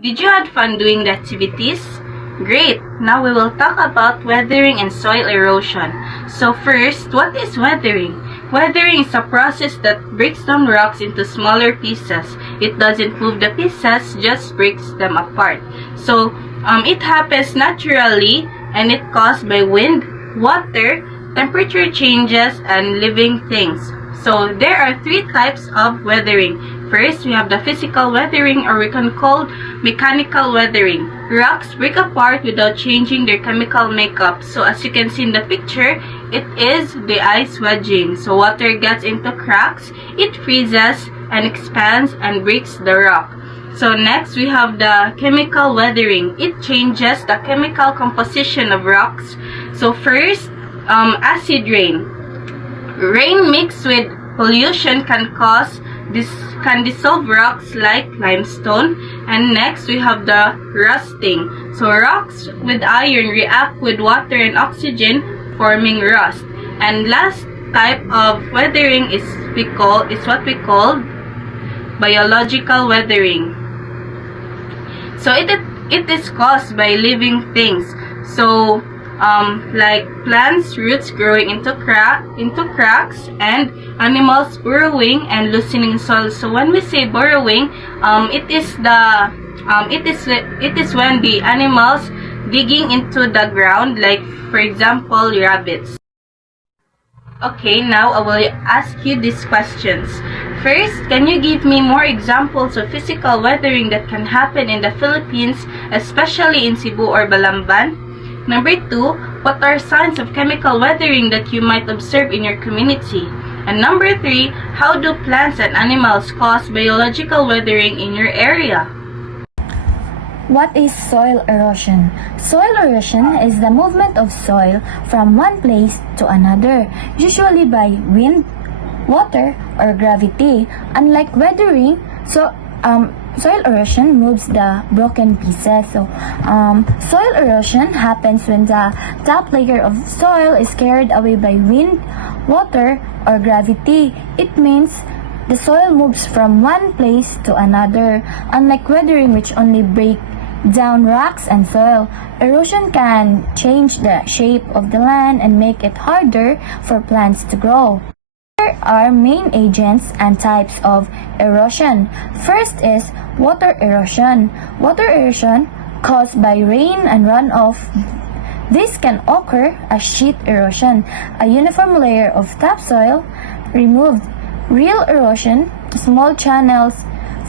Did you have fun doing the activities? Great! Now we will talk about weathering and soil erosion. So first, what is weathering? Weathering is a process that breaks down rocks into smaller pieces. It doesn't move the pieces, just breaks them apart. So, it happens naturally and it caused by wind, water, temperature changes, and living things. So, there are three types of weathering. First, we have the physical weathering, or we can call mechanical weathering. Rocks break apart without changing their chemical makeup. So as you can see in the picture, it is the ice wedging. So water gets into cracks, it freezes and expands and breaks the rock. So next, we have the chemical weathering. It changes the chemical composition of rocks. So first, acid rain. Rain mixed with pollution can dissolve rocks like limestone. And next, we have the rusting. So rocks with iron react with water and oxygen, forming rust. And last type of weathering is what we call biological weathering. So it is caused by living things. So like plants, roots growing into cracks, and animals burrowing and loosening soil. So when we say burrowing, it is when the animals digging into the ground, like for example rabbits. Okay, now I will ask you these questions. First, can you give me more examples of physical weathering that can happen in the Philippines, especially in Cebu or Balamban? Number 2, what are signs of chemical weathering that you might observe in your community? And number 3, how do plants and animals cause biological weathering in your area? What is soil erosion? Soil erosion is the movement of soil from one place to another, usually by wind, water, or gravity. Unlike weathering, soil erosion moves the broken pieces. Soil erosion happens when the top layer of soil is carried away by wind, water, or gravity. It means the soil moves from one place to another. Unlike weathering, which only breaks down rocks and soil, erosion can change the shape of the land and make it harder for plants to grow. There are main agents and types of erosion. First is water erosion. Water erosion caused by rain and runoff. This can occur as sheet erosion, a uniform layer of topsoil removed. Real erosion, small channels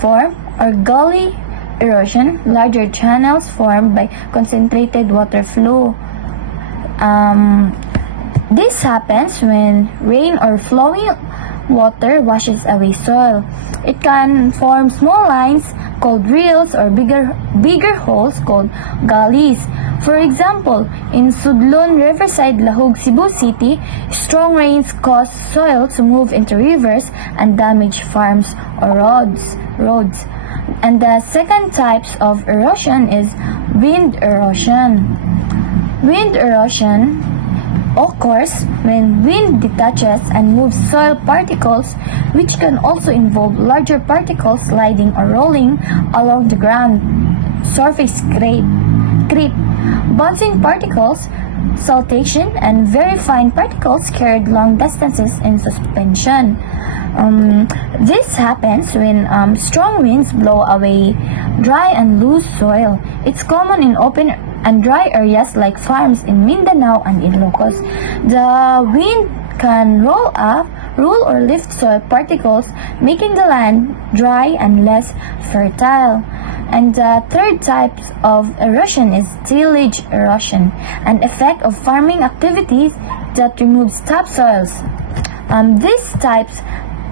form, or gully erosion, larger channels formed by concentrated water flow. This happens when rain or flowing water washes away soil. It can form small lines called rills or bigger holes called gullies. For example, in Sudlon, Riverside, Lahug, Cebu City, strong rains cause soil to move into rivers and damage farms or roads. And the second types of erosion is wind erosion. Wind erosion occurs when wind detaches and moves soil particles, which can also involve larger particles sliding or rolling along the ground. Surface creep, bouncing particles, saltation, and very fine particles carried long distances in suspension. This happens when strong winds blow away dry and loose soil. It's common in open and dry areas like farms in Mindanao and Ilocos. The wind can roll or lift soil particles, making the land dry and less fertile. And the third type of erosion is tillage erosion, an effect of farming activities that removes topsoils.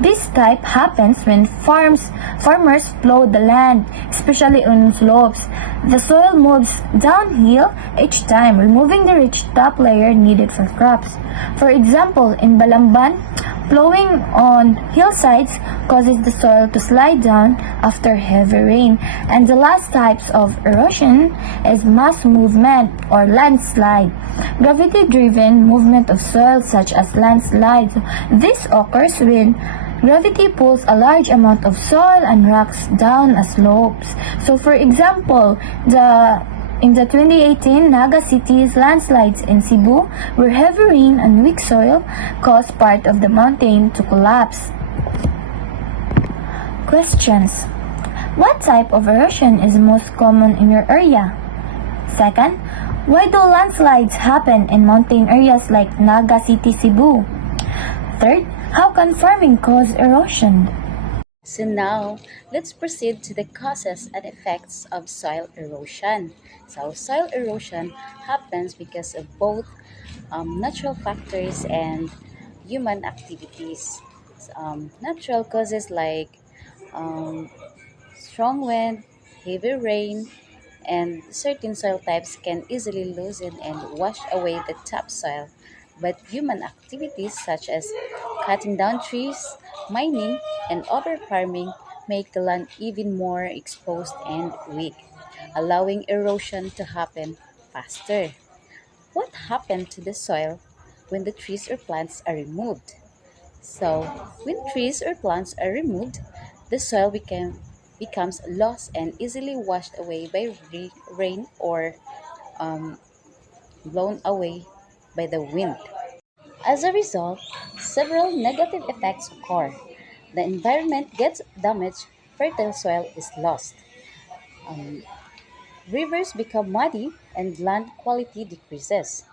This type happens when farmers plow the land, especially on slopes. The soil moves downhill each time, removing the rich top layer needed for crops. For example, in Balamban, plowing on hillsides causes the soil to slide down after heavy rain. And the last types of erosion is mass movement or landslide. Gravity-driven movement of soil such as landslides. This occurs when Gravity pulls a large amount of soil and rocks down a slopes. So for example, in the 2018 Naga City's landslides in Cebu, where heavy rain and weak soil caused part of the mountain to collapse. Questions. What type of erosion is most common in your area? Second, why do landslides happen in mountain areas like Naga City, Cebu? Third, how can farming cause erosion? So now, let's proceed to the causes and effects of soil erosion. So soil erosion happens because of both natural factors and human activities. Natural causes like um, strong wind, heavy rain, and certain soil types can easily loosen and wash away the topsoil. But human activities such as cutting down trees, mining, and over farming make the land even more exposed and weak, allowing erosion to happen faster. What happened to the soil when the trees or plants are removed? So, when trees or plants are removed, the soil becomes lost and easily washed away by rain or um, blown away by the wind. As a result, several negative effects occur. The environment gets damaged, fertile soil is lost, um, rivers become muddy, and land quality decreases.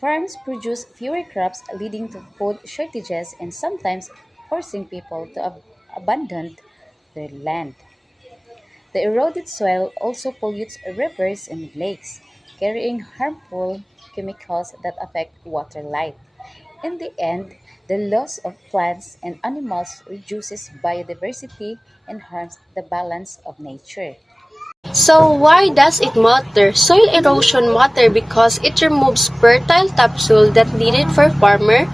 Farms produce fewer crops, leading to food shortages and sometimes forcing people to abandon their land. The eroded soil also pollutes rivers and lakes, carrying harmful chemicals that affect water life. In the end, the loss of plants and animals reduces biodiversity and harms the balance of nature. So why does it matter? Soil erosion matter because it removes fertile topsoil that needed for farmer,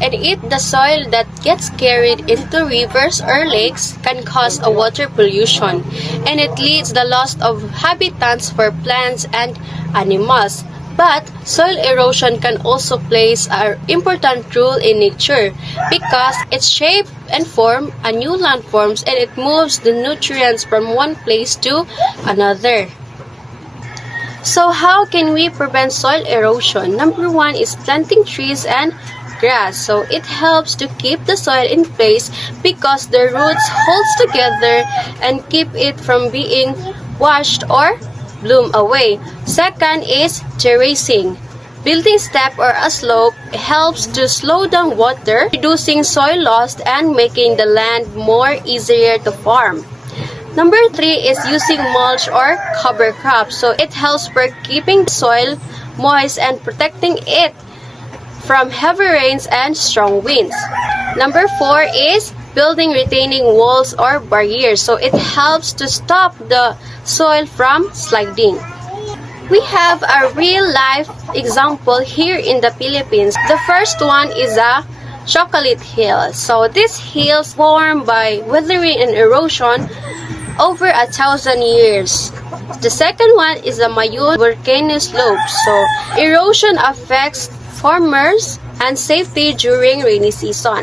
and the soil that gets carried into rivers or lakes can cause a water pollution, and it leads the loss of habitats for plants and animals. But soil erosion can also play an important role in nature because it shapes and forms a new landforms, and it moves the nutrients from one place to another. So how can we prevent soil erosion? Number one is planting trees and grass. So it helps to keep the soil in place because the roots holds together and keep it from being washed or bloom away. Second is terracing. Building step or a slope helps to slow down water, reducing soil loss and making the land more easier to farm. Number three is using mulch or cover crops. So it helps for keeping the soil moist and protecting it from heavy rains and strong winds. Number four is building retaining walls or barriers. So it helps to stop the soil from sliding. We have a real life example here in the Philippines. The first one is a chocolate hill. So this hill is formed by weathering and erosion over 1,000 years. The second one is the Mayun volcano slope. So erosion affects farmers and safety during rainy season.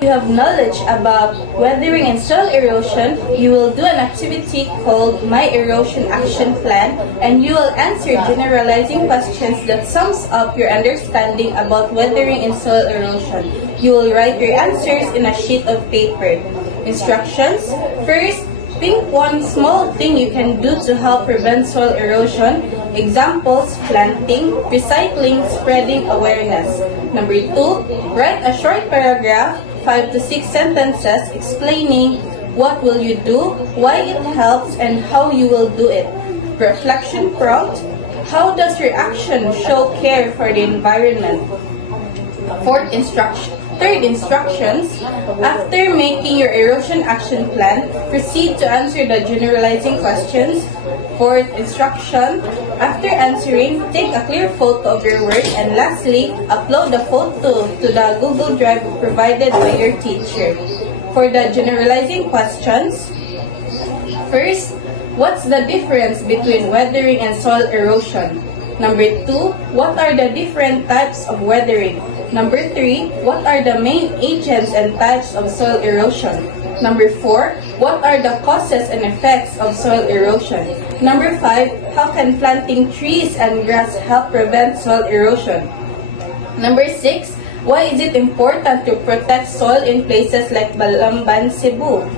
You have knowledge about weathering and soil erosion, you will do an activity called My Erosion Action Plan, and you will answer generalizing questions that sums up your understanding about weathering and soil erosion. You will write your answers in a sheet of paper. Instructions. First, think one small thing you can do to help prevent soil erosion. Examples, planting, recycling, spreading awareness. Number 2, write a short paragraph, 5 to 6 sentences explaining what will you do, why it helps, and how you will do it. Reflection prompt, how does your action show care for the environment? Third instructions, after making your erosion action plan, proceed to answer the generalizing questions. Fourth instruction, after answering, take a clear photo of your work, and lastly, upload the photo to the Google Drive provided by your teacher. For the generalizing questions, first, what's the difference between weathering and soil erosion? Number 2, what are the different types of weathering? Number 3, what are the main agents and types of soil erosion? Number 4, what are the causes and effects of soil erosion? Number 5, how can planting trees and grass help prevent soil erosion? Number 6, why is it important to protect soil in places like Balamban, Cebu?